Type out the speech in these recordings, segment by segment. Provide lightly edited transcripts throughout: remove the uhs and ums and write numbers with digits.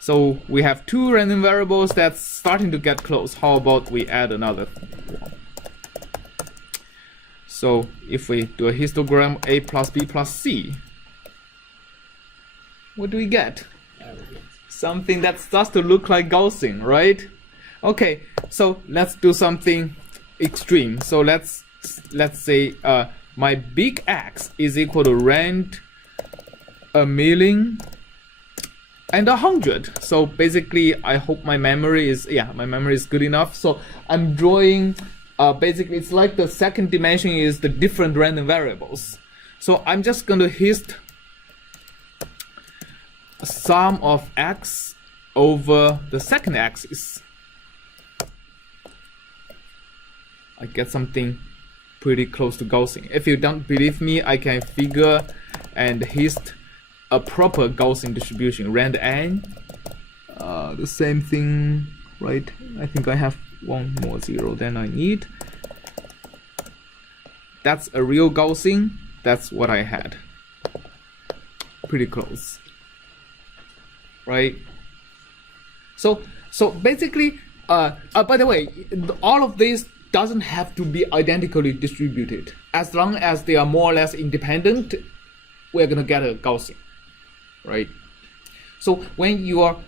So we have two random variables that's starting to get close. How about we add another one? So if we do a histogram A plus B plus C, what do we get? Something that starts to look like Gaussian, right? Okay, so let's do something extreme. So let's say my big X is equal to rand 1,000,000 and 100. So basically, I hope my memory is good enough. So I'm drawing. Basically, it's like the second dimension is the different random variables. So I'm just going to hist sum of x over the second axis. I get something pretty close to Gaussian. If you don't believe me, I can figure and hist a proper Gaussian distribution, rand n. The same thing, right? I think I have one more zero than I need. That's a real Gaussian. That's what I had. Pretty close, right? So basically, by the way, all of these doesn't have to be identically distributed. As long as they are more or less independent, we're gonna get a Gaussian, right? So when your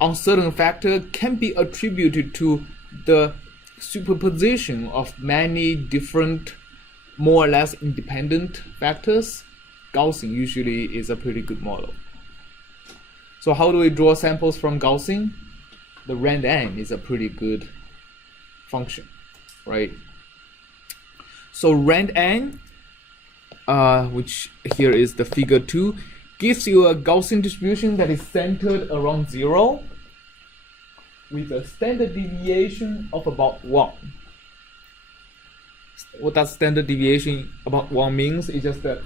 uncertain factor can be attributed to the superposition of many different, more or less independent factors, Gaussian usually is a pretty good model. So how do we draw samples from Gaussian? The rand n is a pretty good function, right? So rand n, which here is the figure 2, gives you a Gaussian distribution that is centered around 0 with a standard deviation of about 1. What does standard deviation about 1 means? It's just that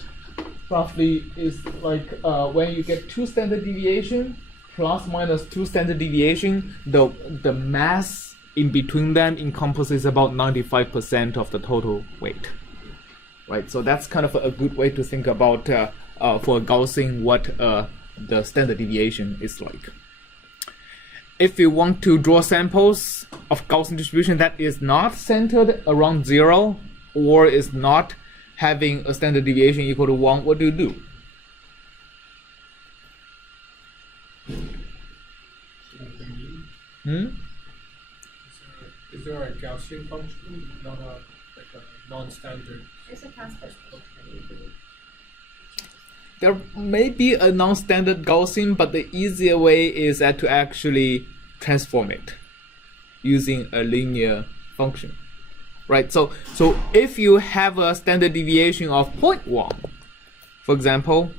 roughly is like when you get 2 standard deviation plus minus 2 standard deviation, the mass in between them encompasses about 95% of the total weight, right? So that's kind of a good way to think about for Gaussian what the standard deviation is like. If you want to draw samples of Gaussian distribution that is not centered around 0 or is not having a standard deviation equal to 1, what do you do? Is there a Gaussian function, not a non-standard? It's a constant. There may be a non-standard Gaussian, but the easier way is to actually transform it using a linear function, right? So if you have a standard deviation of 0.1, for example,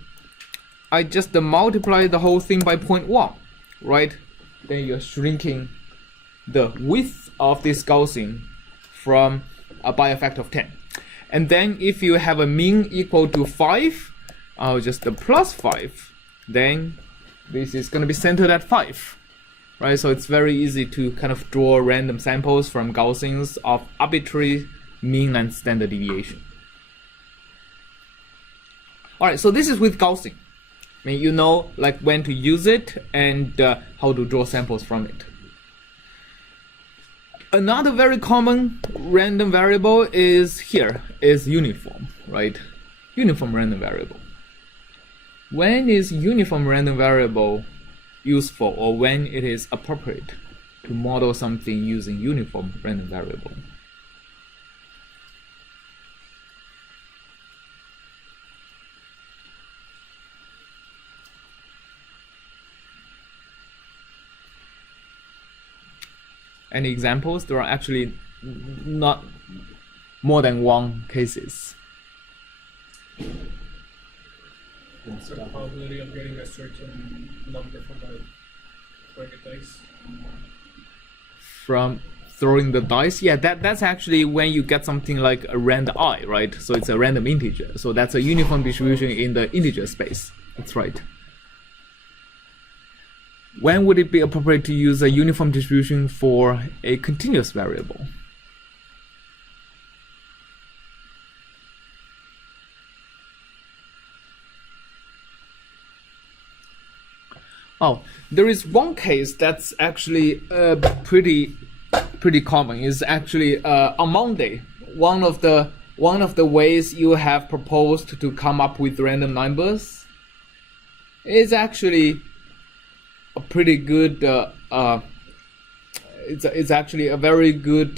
I just multiply the whole thing by 0.1, right? Then you're shrinking the width of this Gaussian from by a factor of 10. And then if you have a mean equal to 5, just the plus 5, then this is going to be centered at 5, right? So it's very easy to kind of draw random samples from Gaussians of arbitrary mean and standard deviation. All right, so this is with Gaussian. I mean, you know, like when to use it and how to draw samples from it. Another very common random variable is uniform, right? Uniform random variable. When is uniform random variable useful, or when it is appropriate to model something using uniform random variable? Any examples? There are actually not more than one cases. So the probability of getting a certain number from throwing a dice. From throwing the dice, yeah, that's actually when you get something like a rand I, right? So it's a random integer. So that's a uniform distribution in the integer space. That's right. When would it be appropriate to use a uniform distribution for a continuous variable? Oh, there is one case that's actually pretty common. Is actually on Monday. One of the ways you have proposed to come up with random numbers is actually a pretty good. It's actually a very good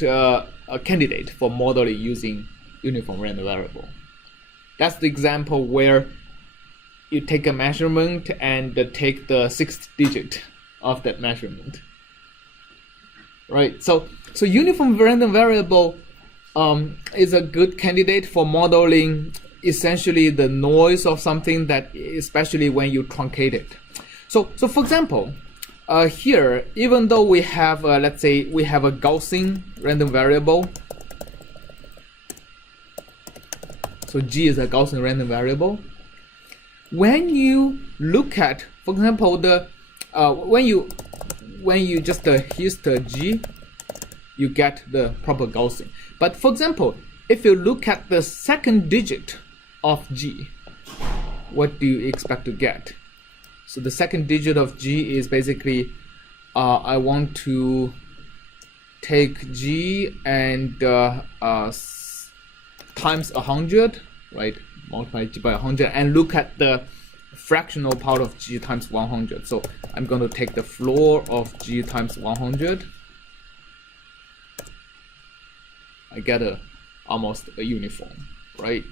candidate for modeling using uniform random variable. That's the example where you take a measurement and take the sixth digit of that measurement. Right. So uniform random variable is a good candidate for modeling essentially the noise of something, that especially when you truncate it. So for example, here, even though we have let's say we have a Gaussian random variable, so G is a Gaussian random variable. When you look at, for example, the when you just hit the G, you get the proper Gaussian. But for example, if you look at the second digit of G, what do you expect to get? So the second digit of G is basically I want to take G and times 100, right? Multiply G by 100 and look at the fractional part of G times 100. So I'm going to take the floor of G times 100. I get almost a uniform, right?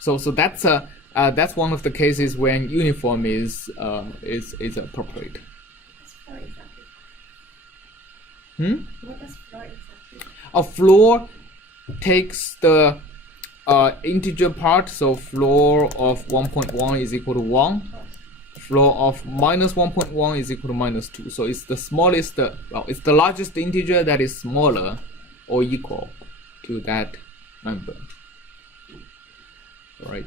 So that's one of the cases when uniform is appropriate. Floor exactly? What does floor exactly? A floor takes the integer part, so floor of 1.1 is equal to 1. Floor of minus 1.1 is equal to minus 2. So it's the smallest, it's the largest integer that is smaller or equal to that number. All right.